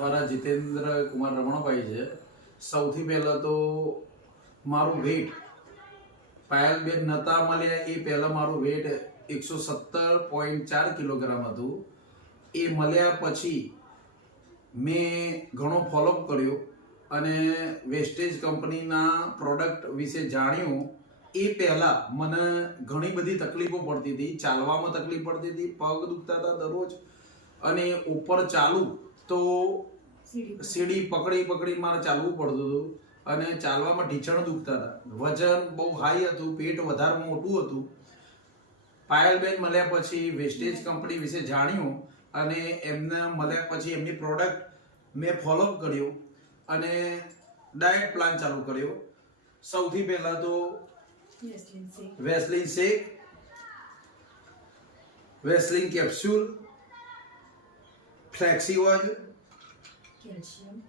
મારા જીતેન્દ્ર કુમાર રમણભાઈ છે. સૌથી પહેલાં તો મારું વેટ પાયલબેન નહોતા મળ્યા એ પહેલાં મારું વેટ 117.4 કિલોગ્રામ હતું. એ મળ્યા પછી મેં ઘણો ફોલોઅપ કર્યો અને વેસ્ટેજ કંપનીના પ્રોડક્ટ વિશે જાણ્યું. એ પહેલાં મને ઘણી બધી તકલીફો પડતી હતી. ચાલવામાં તકલીફ પડતી હતી, પગ દુખતા હતા દરરોજ, અને ઉપર ચાલવું તો સીડી પકડી મારે ચાલવું પડતું હતું અને ચાલવામાં ઢીંચણ દુખતા હતા. વજન બહુ હાઈ હતું, પેટ વધારે મોટું હતું. પાયલબેન મળ્યા પછી વેસ્ટેજ કંપની વિશે જાણ્યું અને એમને મળ્યા પછી એમની પ્રોડક્ટ મેં ફોલોઅપ કર્યો અને ડાયટ પ્લાન ચાલુ કર્યો. સૌથી પહેલાં તો વેસ્લિન શેક, વેસ્લિન કેપ્સ્યુલ, ફ્લેક્સી ઓઇલ,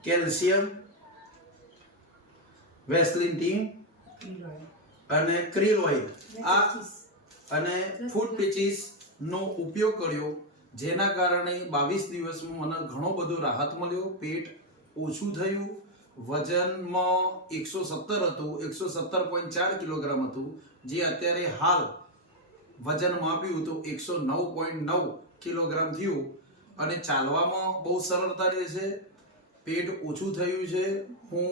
કેલ્શિયમ, વેસ્લિન ટીન અને ક્રીલ ઓઇલ આ અને ફૂડ પીચીસ નો ઉપયોગ કર્યો. જેના કારણે 22 દિવસમાં મને ઘણો બધો રાહત મળ્યો. પેટ ઓછું થયું, વજનમાં 117 હતું, 117.4 કિલોગ્રામ હતું, જે અત્યારે હાલ વજન માપ્યું તો 109.9 કિલોગ્રામ થયું. અને ચાલવામાં બહુ સરળતા રહેશે. પેટ ઓછું થયું છે. હું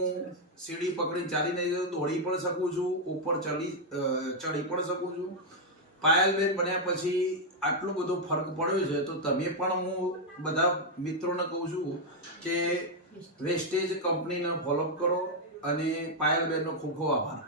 સીડી પકડીને ચાલી નહીં જતો, દોડી પણ શકું છું, ઉપર ચડી પણ શકું છું. પાયલબેન બન્યા પછી આટલો બધો ફરક પડ્યો છે. તો તમે પણ હું બધા મિત્રોને કહું છું કે વેસ્ટેજ કંપનીને ફોલોઅપ કરો. અને પાયલબેનનો ખૂબ ખૂબ આભાર.